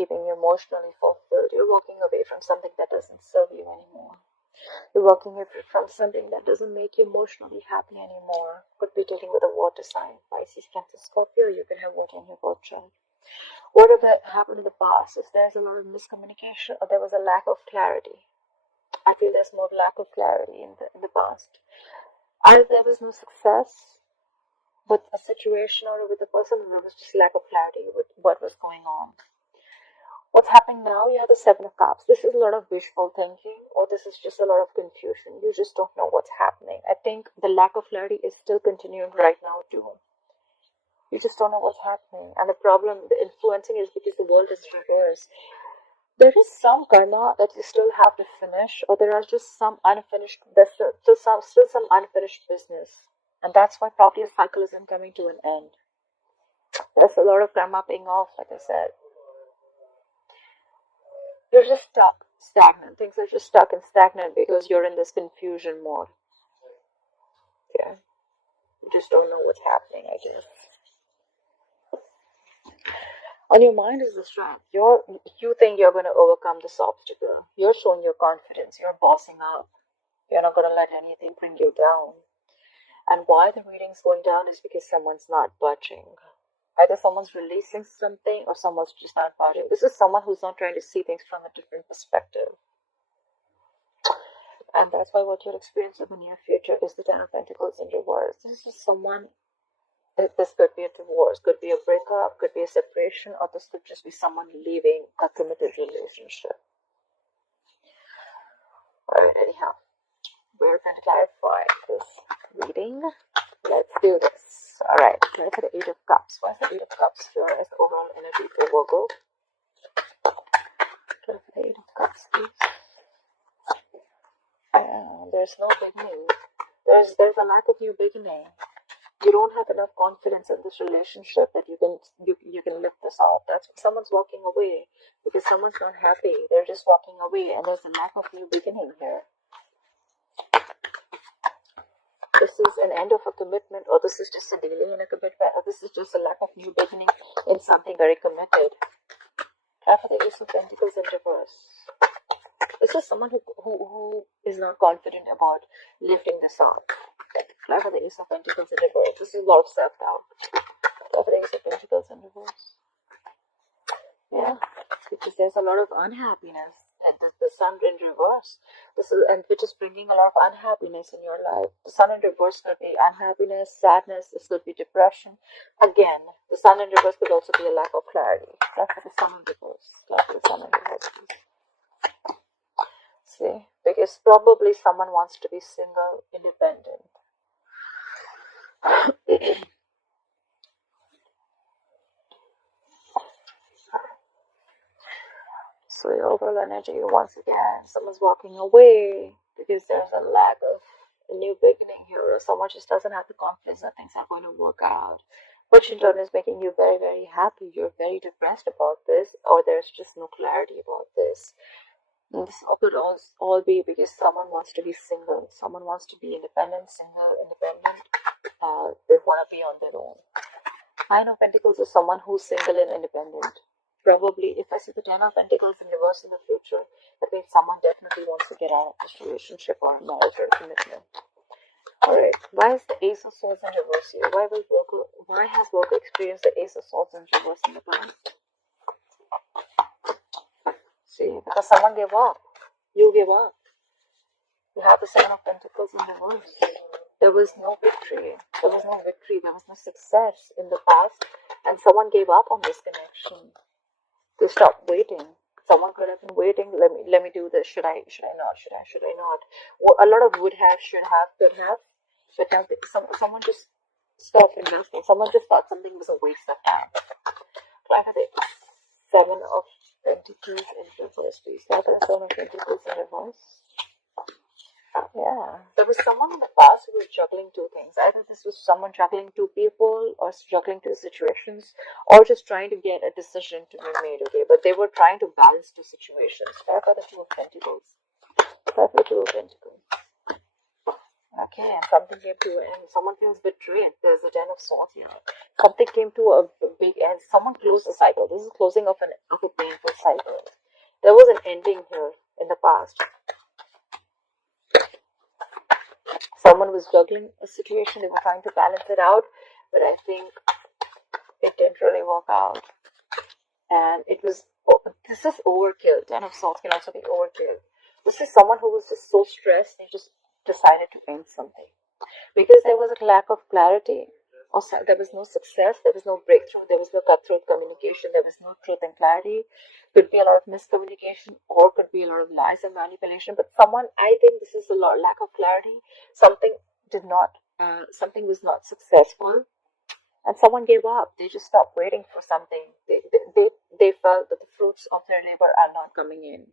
keeping you emotionally fulfilled. You're walking away from something that doesn't serve you anymore. You're walking away from something that doesn't make you emotionally happy anymore. Could be dealing with a water sign, Pisces, Cancer, Scorpio. You can have water in your birth chart. What if that happened in the past? If there's a lot of miscommunication or there was a lack of clarity, I feel there's more lack of clarity in the past. Either there was no success with a situation or with a person, or there was just lack of clarity with what was going on. What's happening now? You have the Seven of Cups. This is a lot of wishful thinking, or this is just a lot of confusion. You just don't know what's happening. I think the lack of clarity is still continuing right now too. You just don't know what's happening. And the problem, the influencing is because the world is reversed. There is some karma that you still have to finish, or there are just some unfinished, there's still some unfinished business. And that's why property cycle isn't coming to an end. There's a lot of karma paying off, like I said. You're just stuck, stagnant. Things are just stuck and stagnant because you're in this confusion mode. Yeah. You just don't know what's happening, I guess. On your mind is the strength. You think you're going to overcome this obstacle. You're showing your confidence. You're bossing up. You're not going to let anything bring you down. And why the reading's going down is because someone's not budging. Either someone's releasing something or someone's just not budging. This is someone who's not trying to see things from a different perspective. And that's why what you'll experience in the near future is the Ten of Pentacles in reverse. This is someone. This could be a divorce, could be a breakup, could be a separation, or this could just be someone leaving a committed relationship. Alright, anyhow, we're going to clarify this reading. Let's do this. Alright, let's look at the Eight of Cups. What is the Eight of Cups here as the overall energy for Virgo? Look at the Eight of Cups, please. There's no beginning. There's a lack of new beginning. You don't have enough confidence in this relationship that you can lift this off. That's when someone's walking away because someone's not happy. They're just walking away, and there's a lack of new beginning here. This is an end of a commitment, or this is just a delay in a commitment, or this is just a lack of new beginning in something very committed. Try for the Ace of Pentacles in reverse. This is someone who is not confident about lifting this off. Fly for the Ace of Pentacles in reverse. This is a lot of self-doubt. Fly for the Ace of Pentacles in reverse. Yeah, because there's a lot of unhappiness. And the Sun in reverse. Which is bringing a lot of unhappiness in your life. The Sun in reverse could be unhappiness, sadness. This could be depression. Again, the Sun in reverse could also be a lack of clarity. Fly for the Sun in reverse. Fly for the Sun in reverse, please. See, because probably someone wants to be single, independent. So your overall energy, once again, someone's walking away because there's a lack of a new beginning here, or someone just doesn't have the confidence that things are going to work out, which in turn is making you very, very happy. You're very depressed about this, or there's just no clarity about this. And this could all be because someone wants to be single, someone wants to be independent, single, independent. They want to be on their own. Nine of Pentacles is someone who's single and independent. Probably, if I see the Ten of Pentacles in reverse in the future, that means someone definitely wants to get out of this relationship or marriage or commitment. Alright, why is the Ace of Swords in reverse here? Why has Virgo experienced the Ace of Swords in reverse in the past? See, because someone gave up. You gave up. You have the Seven of Pentacles in reverse. There was no victory. There was no victory. There was no success in the past. And someone gave up on this connection. They stopped waiting. Someone could have been waiting. Let me do this. Should I not? Should I not? Well, a lot of would have, should have, could have. Someone just stopped investing. Someone just thought something was a waste of time. Like I said, Seven of Pentacles in reverse, please. Like the Seven of Pentacles in reverse. Yeah, there was someone in the past who was juggling two things. Either this was someone juggling two people, or juggling two situations, or just trying to get a decision to be made, okay? But they were trying to balance two situations. Try for the Two of Pentacles. Try for the Two of Pentacles. okay, and something came to an end. Someone feels betrayed. There's a 10 of swords here. Something came to a big end. Someone closed a cycle. This is closing of a painful cycle. There was an ending here in the past. Someone was juggling a situation. They were trying to balance it out, but I think it didn't really work out. And it was, this is overkill. 10 of swords can also be overkill. This is someone who was just so stressed, they just decided to end something. Because there was a lack of clarity. Also, there was no success, there was no breakthrough, there was no cutthroat communication, there was no truth and clarity. Could be a lot of miscommunication, or could be a lot of lies and manipulation. But someone, I think this is a lack of clarity. Something was not successful. And someone gave up. They just stopped waiting for something. They felt that the fruits of their labor are not coming in.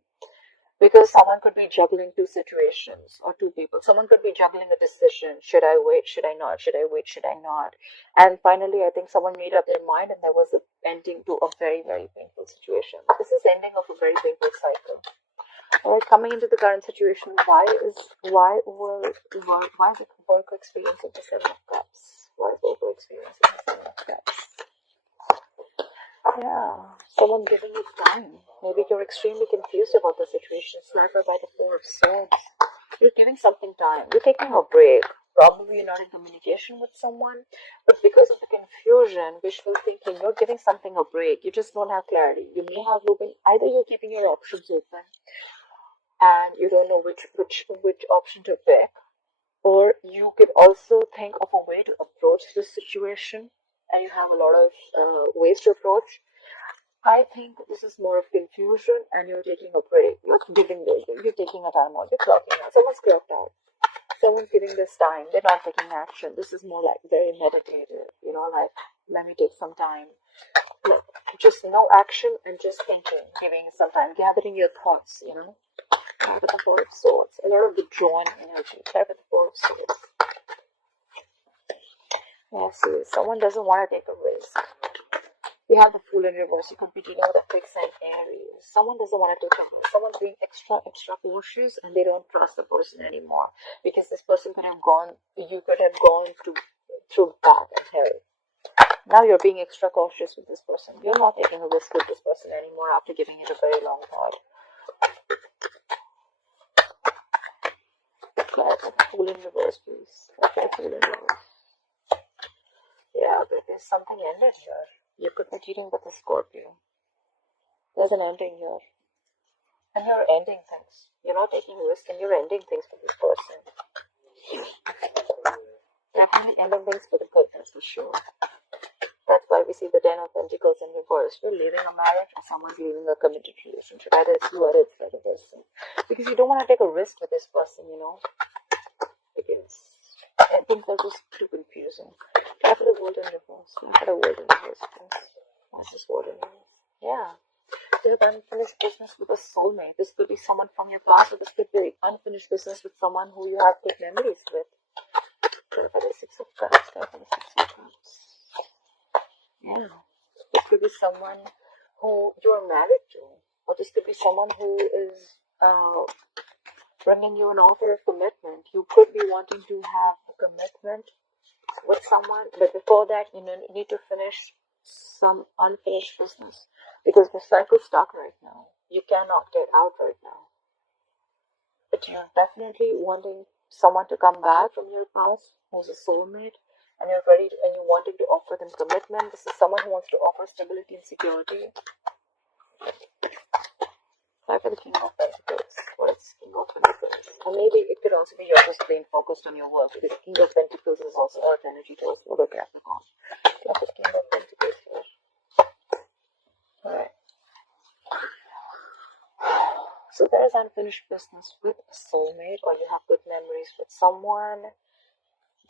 Because someone could be juggling two situations or two people. Someone could be juggling a decision. Should I wait? Should I not? Should I wait? Should I not? And finally, I think someone made up their mind, and there was an ending to a very, very painful situation. This is ending of a very painful cycle. Alright, coming into the current situation, why is Virgo experiencing the 7 of Cups? Why is Virgo experiencing the 7 of Cups? Yeah, someone giving you time. Maybe you're extremely confused about the situation. Sniper by the 4 of Swords. You're giving something time. You're taking a break. Probably you're not in communication with someone, but because of the confusion, wishful thinking, you're giving something a break. You just don't have clarity. You may have open. Either you're keeping your options open, and you don't know which option to pick, or you could also think of a way to approach this situation, and you have a lot of ways to approach. I think this is more of confusion, and you're taking a break. You're taking a time out. You're clocking out. Someone's clocked out. Someone's giving this time. They're not taking action. This is more like very meditative. Like, let me take some time. Like, just no action and just thinking. Giving some time. Gathering your thoughts. With the 4 of Swords. A lot of the drawn energy. With the 4 of Swords. Yeah, see, someone doesn't want to take a risk. We have the Fool in reverse. You could be dealing with a fixed sign Aries. Someone doesn't want to take a risk. Someone's being extra cautious, and they don't trust the person anymore. Because this person could have gone, you could have gone through back and hell. Now you're being extra cautious with this person. You're not taking a risk with this person anymore after giving it a very long thought. Clarify the Fool in reverse, please. Okay, Fool in reverse. Yeah, but there's something ended here. You could be dealing with a Scorpio. There's an ending here. And you're ending things. You're not taking risks, and you're ending things for this person. Definitely ending things for the good, that's for sure. That's why we see the 10 of Pentacles in reverse. You're leaving a marriage, or someone's leaving a committed relationship. Either it's you or it's the other person. Because you don't want to take a risk with this person, Because things are just too confusing. Try for the World in reverse. Try for the World in reverse, please. What's this World in reverse? Yeah. You have unfinished business with a soulmate. This could be someone from your past, or this could be unfinished business with someone who you have good memories with. Try for the 6 of Cups. Try for the 6 of Cups. Yeah. It could be someone who you're married to. Or this could be someone who is bringing you an offer of commitment. You could be wanting to have a commitment with someone, but before that, you need to finish some unfinished business, because the cycle's stuck right now. You cannot get out right now. But you're definitely wanting someone to come back from your past who's a soulmate, and you're ready and you're wanting to offer them commitment. This is someone who wants to offer stability and security. Try for the King of Pentacles. What is King of Pentacles? Or maybe it could also be you're just plain focused on your work, because King of Pentacles is also Earth energy towards Virgo, Capricorn. Try for King of Pentacles here. Alright. So there is unfinished business with a soulmate, or you have good memories with someone.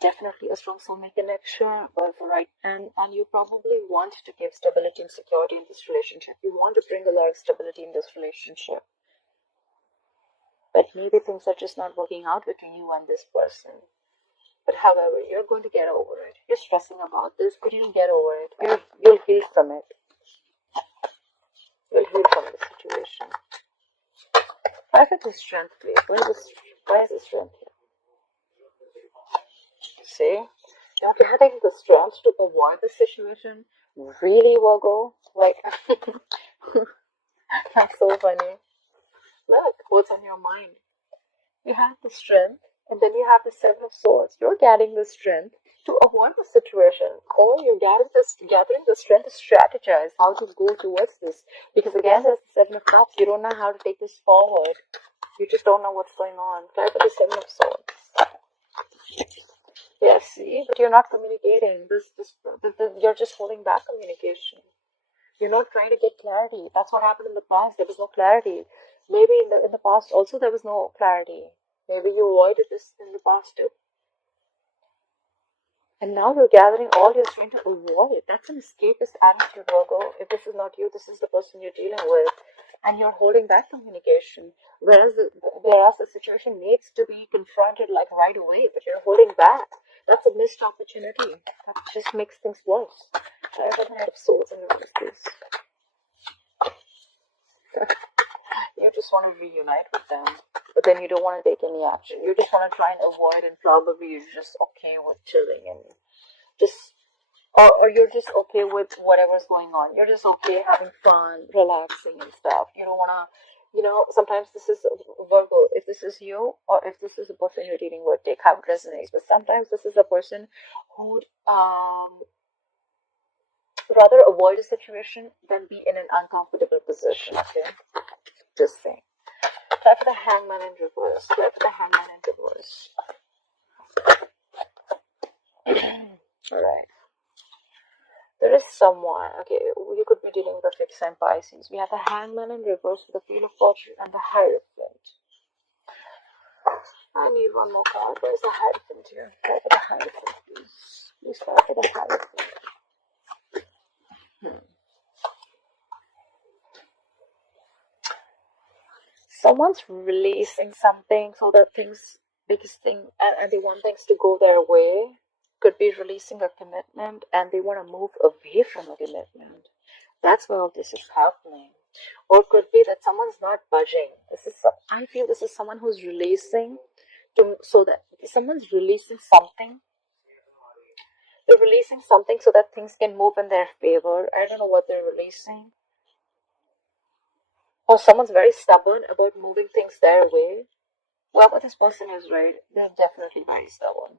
Definitely a strong soulmate connection, but and you probably want to give stability and security in this relationship. You want to bring a lot of stability in this relationship. But maybe things are just not working out between you and this person. But however, you're going to get over it. You're stressing about this, but you'll get over it. You'll heal from it. You'll heal from the situation. Try for the strength, please. Why is the strength here? see? You're getting the strength to avoid the situation. Really, Virgo? Like, that's so funny. Look, what's on your mind? You have the strength, and then you have the Seven of Swords. You're getting the strength to avoid the situation, or you're gathering the strength to strategize how to go towards this. Because again, there's the Seven of Cups. You don't know how to take this forward. You just don't know what's going on. Try for the Seven of Swords. Yes, see, but you're not communicating. You're just holding back communication. You're not trying to get clarity. That's what happened in the past. There was no clarity. Maybe in the past also there was no clarity. Maybe you avoided this in the past too. And now you're gathering all your strength to avoid. That's an escapist attitude, Virgo. If this is not you, this is the person you're dealing with. And you're holding back communication. Whereas the situation needs to be confronted like right away, but you're holding back. That's a missed opportunity. That just makes things worse. I have a Knight of Swords in reverse, please. You just want to reunite with them, but then you don't want to take any action. You just want to try and avoid, and probably you're just okay with chilling and just, or you're just okay with whatever's going on. You're just okay having fun, relaxing and stuff. You don't want to, sometimes this is Virgo. If this is you, or if this is a person you're dealing with, take how it resonates. But sometimes this is a person who rather avoid a situation than be in an uncomfortable position. Okay, just saying. Try for the Hangman in reverse. Try for the Hangman in reverse. Alright. There is someone, okay, you could be dealing with a fixed sign Pisces. We have the Hangman in reverse with the Wheel of Fortune and the Hierophant. I need one more card. Where's the Hierophant here? Try for the Hierophant, please. Please try for the Hierophant. Someone's releasing something so that biggest thing, and they want things to go their way. Could be releasing a commitment, and they want to move away from a commitment. That's where all this is happening. Or it could be that someone's not budging. I feel this is someone who's releasing so that someone's releasing something. They're releasing something so that things can move in their favor. I don't know what they're releasing. Or someone's very stubborn about moving things their way. Whoever this person is, right, they're definitely very stubborn.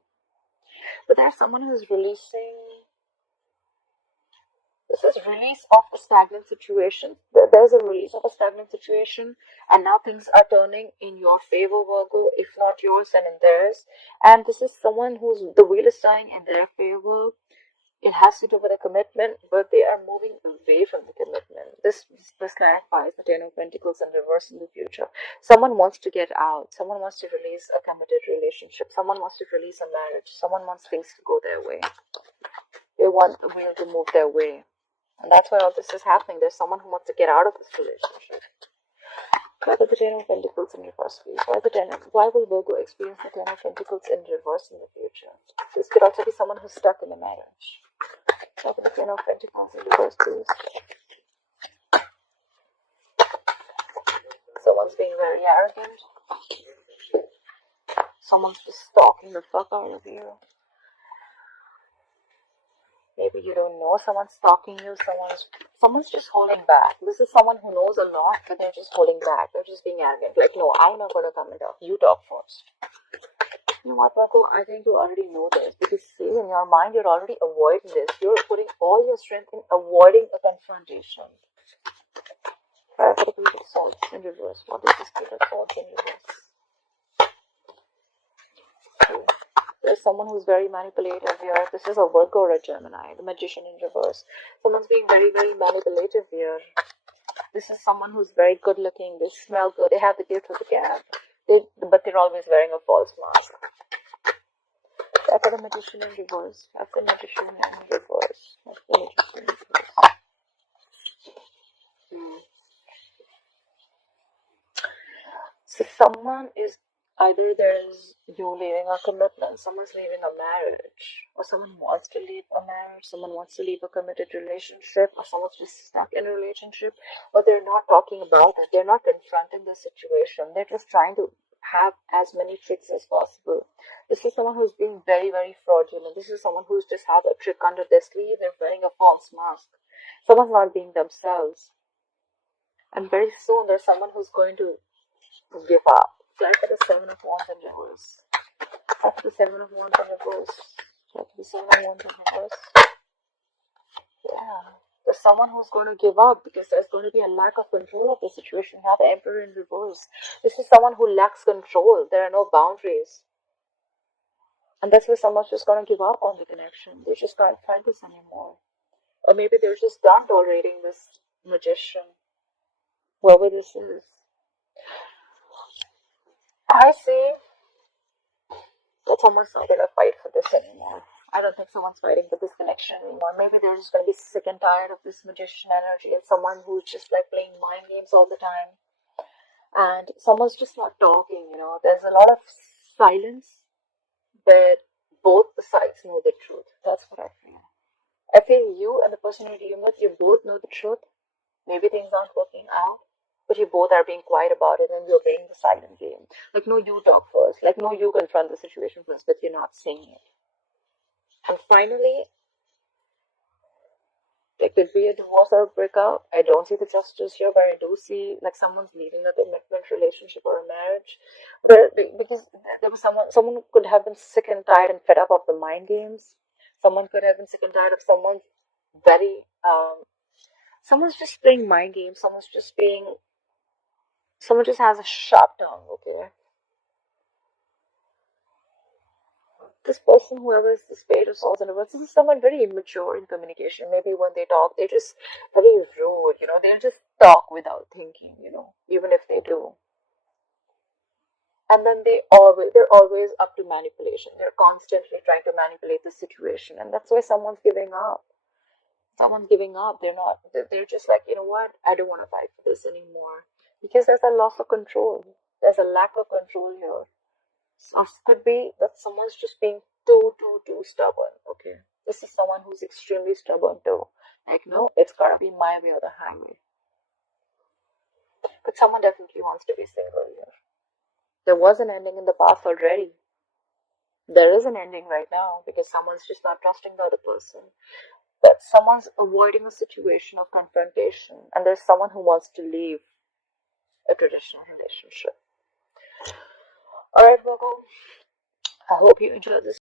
But there's someone who's releasing. This is release of a stagnant situation. There's a release of a stagnant situation, and now things are turning in your favor, Virgo, if not yours, then in theirs. And this is someone who's the wheel is turning in their favor. It has to do with a commitment, but they are moving away from the commitment. This clarifies the Ten of Pentacles in reverse in the future. Someone wants to get out. Someone wants to release a committed relationship. Someone wants to release a marriage. Someone wants things to go their way. They want the wheel to move their way. And that's why all this is happening. There's someone who wants to get out of this relationship. Why the Ten of Pentacles in reverse, please? Why will Virgo experience the Ten of Pentacles in reverse in the future? This could also be someone who's stuck in a marriage. Why the Ten of Pentacles in reverse, please? Someone's being very arrogant. Someone's just stalking the fuck out of you. Maybe you don't know someone's stalking you. Someone's just holding back. This is someone who knows a lot, but they're just holding back. They're just being arrogant. Like, no, I'm not going to come and talk. You talk first. You know what, Virgo? I think you already know this. Because, see, in your mind, you're already avoiding this. You're putting all your strength in avoiding a confrontation. Try for the Page of Swords in reverse. What is this Page of Swords in reverse? There's someone who's very manipulative here. This is a Virgo or a Gemini, the Magician in reverse. Someone's being very, very manipulative here. This is someone who's very good looking. They smell good. They have the gift of the gab. But they're always wearing a false mask. That's the Magician in reverse. That's the Magician in reverse. That's the Magician in reverse. So someone is, either there's you leaving a commitment, someone's leaving a marriage, or someone wants to leave a marriage, someone wants to leave a committed relationship, or someone's just stuck in a relationship, but they're not talking about it, they're not confronting the situation, they're just trying to have as many tricks as possible. This is someone who's being very, very fraudulent. This is someone who's just has a trick under their sleeve and wearing a false mask. Someone's not being themselves. And very soon there's someone who's going to give up. Fly for the 7 of Wands in reverse. Fly for the 7 of Wands in reverse. Fly for the 7 of Wands in reverse. Yeah. There's someone who's going to give up because there's going to be a lack of control of the situation. You have the Emperor in reverse. This is someone who lacks control. There are no boundaries. And that's why someone's just going to give up on the connection. They just can't find this anymore. Or maybe they're just done tolerating this magician. Whoever this is. I see that someone's not going to fight for this anymore. I don't think someone's fighting for this connection anymore. Maybe they're just going to be sick and tired of this magician energy and someone who's just like playing mind games all the time. And someone's just not talking, There's a lot of silence, but both the sides know the truth. That's what I feel. I feel you and the person you're dealing with, you both know the truth. Maybe things aren't working out, but you both are being quiet about it and you're playing the silent game. Like, no, you talk first. Like, no, you confront the situation first, but you're not saying it. And finally, there could be a divorce or a breakup. I don't see the justice here, but I do see like someone's leaving a commitment, relationship, or a marriage. Because there was someone could have been sick and tired and fed up of the mind games. Someone could have been sick and tired of someone someone's just playing mind games. Someone just has a sharp tongue, okay? This person, whoever is this Page of Swords in reverse, this is someone very immature in communication. Maybe when they talk, they're just very rude, they'll just talk without thinking, even if they do. And then they're always up to manipulation. They're constantly trying to manipulate the situation. And that's why someone's giving up. They're just like, you know what? I don't want to fight for this anymore. Because there's a loss of control. There's a lack of control here. Or it could be that someone's just being too stubborn, okay? This is someone who's extremely stubborn too. Like, no, it's gotta be my way or the highway. But someone definitely wants to be single here. There was an ending in the past already. There is an ending right now because someone's just not trusting the other person. But someone's avoiding a situation of confrontation, and there's someone who wants to leave a traditional relationship. Alright, Virgo. I hope you enjoyed this.